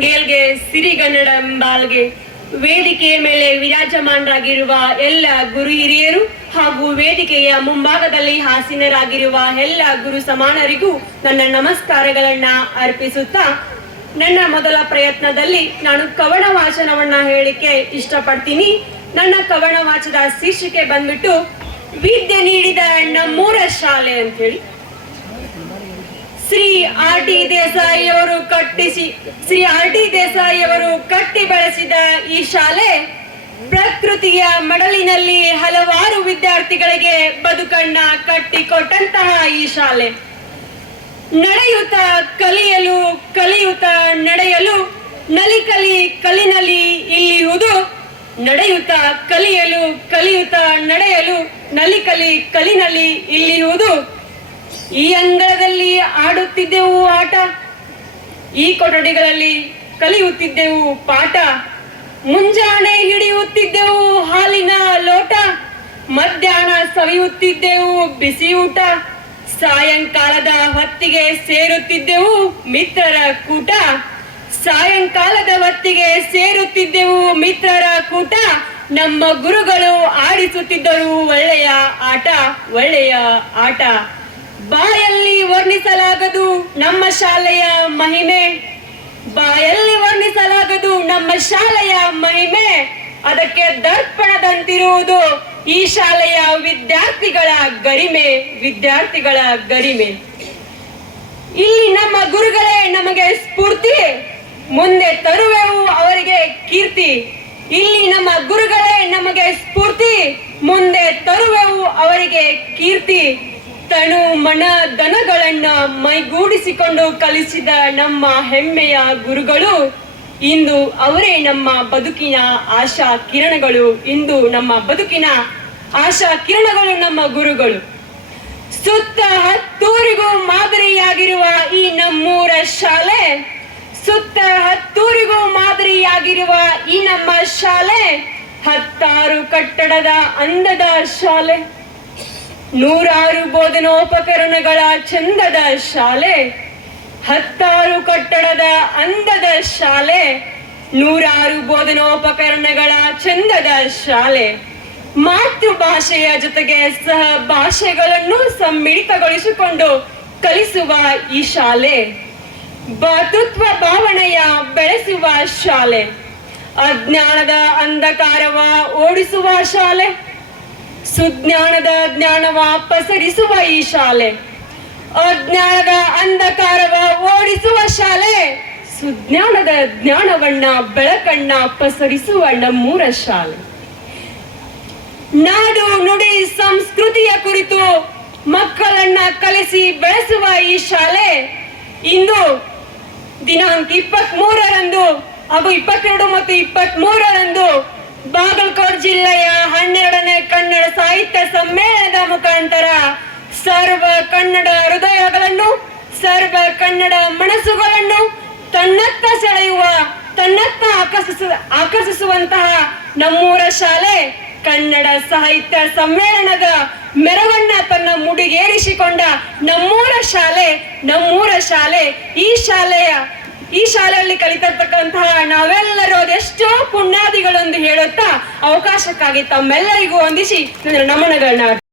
ಗೇಲ್ಗೆ ಸಿರಿಗನ್ನಡ ಬಾಳ್ಗೆ ವೇದಿಕೆಯ ಮೇಲೆ ವಿರಾಜಮಾನರಾಗಿರುವ ಎಲ್ಲ ಗುರು ಹಿರಿಯರು ಹಾಗೂ ವೇದಿಕೆಯ ಮುಂಭಾಗದಲ್ಲಿ ಹಾಸೀನರಾಗಿರುವ ಎಲ್ಲ ಗುರು ಸಮಾನರಿಗೂ ನನ್ನ ನಮಸ್ಕಾರಗಳನ್ನ ಅರ್ಪಿಸುತ್ತಾ, ನನ್ನ ಮೊದಲ ಪ್ರಯತ್ನದಲ್ಲಿ ನಾನು ಕವಣ ವಾಚನವನ್ನ ಹೇಳಿಕೆ ಇಷ್ಟಪಡ್ತೀನಿ. ನನ್ನ ಕವಣ ವಾಚದ ಶೀರ್ಷಿಕೆ ಬಂದ್ಬಿಟ್ಟು, ವಿದ್ಯೆ ನೀಡಿದ ನಮ್ಮೂರ ಶಾಲೆ ಅಂತ ಹೇಳಿ ಶ್ರೀ ಆರ್ ಟಿ ದೇಸಾಯಿ ಅವರು ಕಟ್ಟಿಸಿ, ಶ್ರೀ ಆರ್ ಟಿ ದೇಸಾಯಿ ಅವರು ಕಟ್ಟಿ ಬೆಳೆಸಿದ ಈ ಶಾಲೆ ಪ್ರಕೃತಿಯ ಮಡಲಿನಲ್ಲಿ ಹಲವಾರು ವಿದ್ಯಾರ್ಥಿಗಳಿಗೆ ಬದುಕಣ್ಣ ಕಟ್ಟಿಕೊಟ್ಟಂತಹ ಈ ಶಾಲೆ. ನಡೆಯುತ್ತ ಕಲಿಯಲು, ಕಲಿಯುತ್ತ ನಡೆಯಲು, ನಲಿ ಕಲಿ ಕಲಿನಲಿ ಇಲ್ಲಿಯುವುದು ನಡೆಯುತ್ತ ಕಲಿಯಲು, ಕಲಿಯುತ್ತ ನಡೆಯಲು, ನಲಿ ಕಲಿ ಕಲಿನಲ್ಲಿ ಇಲ್ಲಿಯುವುದು ಈ ಅಂಗಳದಲ್ಲಿ ಆಡುತ್ತಿದ್ದೆವು ಆಟ, ಈ ಕೊಠಡಿಗಳಲ್ಲಿ ಕಲಿಯುತ್ತಿದ್ದೆವು ಪಾಠ, ಮುಂಜಾನೆ ಹಿಡಿಯುತ್ತಿದ್ದೆವು ಹಾಲಿನ ಲೋಟ, ಮಧ್ಯಾಹ್ನ ಸವಿಯುತ್ತಿದ್ದೆವು ಬಿಸಿ ಊಟ ಸಾಯಂಕಾಲದ ಹೊತ್ತಿಗೆ ಸೇರುತ್ತಿದ್ದೆವು ಮಿತ್ರರ ಕೂಟ, ಸಾಯಂಕಾಲದ ಹೊತ್ತಿಗೆ ಸೇರುತ್ತಿದ್ದೆವು ಮಿತ್ರರ ಕೂಟ, ನಮ್ಮ ಗುರುಗಳು ಆಡಿಸುತ್ತಿದ್ದರು ಒಳ್ಳೆಯ ಆಟ ಒಳ್ಳೆಯ ಆಟ. ಬಾಯಲ್ಲಿ ವರ್ಣಿಸಲಾಗದು ನಮ್ಮ ಶಾಲೆಯ ಮಹಿಮೆ. ಬಾಯಲ್ಲಿ ವರ್ಣಿಸಲಾಗದು ನಮ್ಮ ಶಾಲೆಯ ಮಹಿಮೆ. ಅದಕ್ಕೆ ದರ್ಪಣದಂತಿರುವುದು ಈ ಶಾಲೆಯ ವಿದ್ಯಾರ್ಥಿಗಳ ಗರಿಮೆ ವಿದ್ಯಾರ್ಥಿಗಳ ಗರಿಮೆ. ಇಲ್ಲಿ ನಮ್ಮ ಗುರುಗಳೇ ನಮಗೆ ಸ್ಫೂರ್ತಿ, ಮುಂದೆ ತರುವೆವು ಅವರಿಗೆ ಕೀರ್ತಿ. ಇಲ್ಲಿ ನಮ್ಮ ಗುರುಗಳೇ ನಮಗೆ ಸ್ಫೂರ್ತಿ, ಮುಂದೆ ತರುವೆವು ಅವರಿಗೆ ಕೀರ್ತಿ. ತನು ಮನ ದನಗಳನ್ನ ಮೈಗೂಡಿಸಿಕೊಂಡು ಕಲಿಸಿದ ನಮ್ಮ ಹೆಮ್ಮೆಯ ಗುರುಗಳು, ಇಂದು ಅವರೇ ನಮ್ಮ ಬದುಕಿನ ಆಶಾ ಕಿರಣಗಳು, ಇಂದು ನಮ್ಮ ಬದುಕಿನ ಆಶಾ ಕಿರಣಗಳು ನಮ್ಮ ಗುರುಗಳು. ಸುತ್ತ ಹತ್ತೂರಿಗೂ ಮಾದರಿಯಾಗಿರುವ ಈ ನಮ್ಮೂರ ಶಾಲೆ, ಸುತ್ತ ಹತ್ತೂರಿಗೂ ಮಾದರಿಯಾಗಿರುವ ಈ ನಮ್ಮ ಶಾಲೆ, ಹತ್ತಾರು ಕಟ್ಟಡದ ಅಂದದ ಶಾಲೆ. ನೂರಾರು ಬೋಧನೋಪಕರಣಗಳ ಚಂದದ ಶಾಲೆ, ಹತ್ತಾರು ಕಟ್ಟಡದ ಅಂದದ ಶಾಲೆ, ನೂರಾರು ಬೋಧನೋಪಕರಣಗಳ ಚಂದದ ಶಾಲೆ. ಮಾತೃಭಾಷೆಯ ಜೊತೆಗೆ ಸಹ ಭಾಷೆಗಳನ್ನು ಸಮ್ಮಿಳಿತಗೊಳಿಸಿಕೊಂಡು ಕಲಿಸುವ ಈ ಶಾಲೆ, ಭಾತೃತ್ವ ಭಾವನೆಯ ಬೆಳೆಸುವ ಶಾಲೆ, ಅಜ್ಞಾನದ ಅಂಧಕಾರವ ಓಡಿಸುವ ಶಾಲೆ. ಸುಜ್ಞಾನದ ಜ್ಞಾನವ ಪಸರಿಸುವ ಈ ಶಾಲೆ. ಅಜ್ಞಾನದ ಅಂಧಕಾರವ ಓಡಿಸುವ ಶಾಲೆ. ಸುಜ್ಞಾನದ ಜ್ಞಾನವನ್ನ ಬೆಳಕನ್ನ ಪಸರಿಸುವ ನಮ್ಮೂರ ಶಾಲೆ. ನಾಡು ನುಡಿ ಸಂಸ್ಕೃತಿಯ ಕುರಿತು ಮಕ್ಕಳನ್ನ ಕಲಿಸಿ ಬೆಳೆಸುವ ಈ ಶಾಲೆ. ಇಂದು ದಿನಾಂಕ ಇಪ್ಪತ್ತ್ ಮೂರರಂದು ಹಾಗೂ ಇಪ್ಪತ್ತೆರಡು ಮತ್ತು ಇಪ್ಪತ್ತ್ ಮೂರರಂದು ಬಾಗಲಕೋಟ್ ಜಿಲ್ಲೆಯ ಹನ್ನೆರಡನೇ ಕನ್ನಡ ಸಾಹಿತ್ಯ ಸಮ್ಮೇಳನದ ಮುಖಾಂತರ ಸರ್ವ ಕನ್ನಡ ಹೃದಯಗಳನ್ನು, ಸರ್ವ ಕನ್ನಡ ಮನಸ್ಸುಗಳನ್ನು ತನ್ನತ್ತ ಸೆಳೆಯುವ, ತನ್ನತ್ತ ಆಕರ್ಷಿಸ, ಆಕರ್ಷಿಸುವಂತಹ ನಮ್ಮೂರ ಶಾಲೆ ಕನ್ನಡ ಸಾಹಿತ್ಯ ಸಮ್ಮೇಳನದ ಮೆರವನ್ನ ತನ್ನ ಮುಡಿಗೇರಿಸಿಕೊಂಡ ನಮ್ಮೂರ ಶಾಲೆ ನಮ್ಮೂರ ಶಾಲೆ ಈ ಶಾಲೆಯ, ಈ ಶಾಲೆಯಲ್ಲಿ ಕಲಿತಿರ್ತಕ್ಕಂತಹ ನಾವೆಲ್ಲರೂ ಪುಣ್ಯಾದಿಗಳು ಎಂದು ಹೇಳುತ್ತಾ ಅವಕಾಶಕ್ಕಾಗಿ ತಮ್ಮೆಲ್ಲರಿಗೂ ನನ್ನ ನಮನಗಳನ್ನ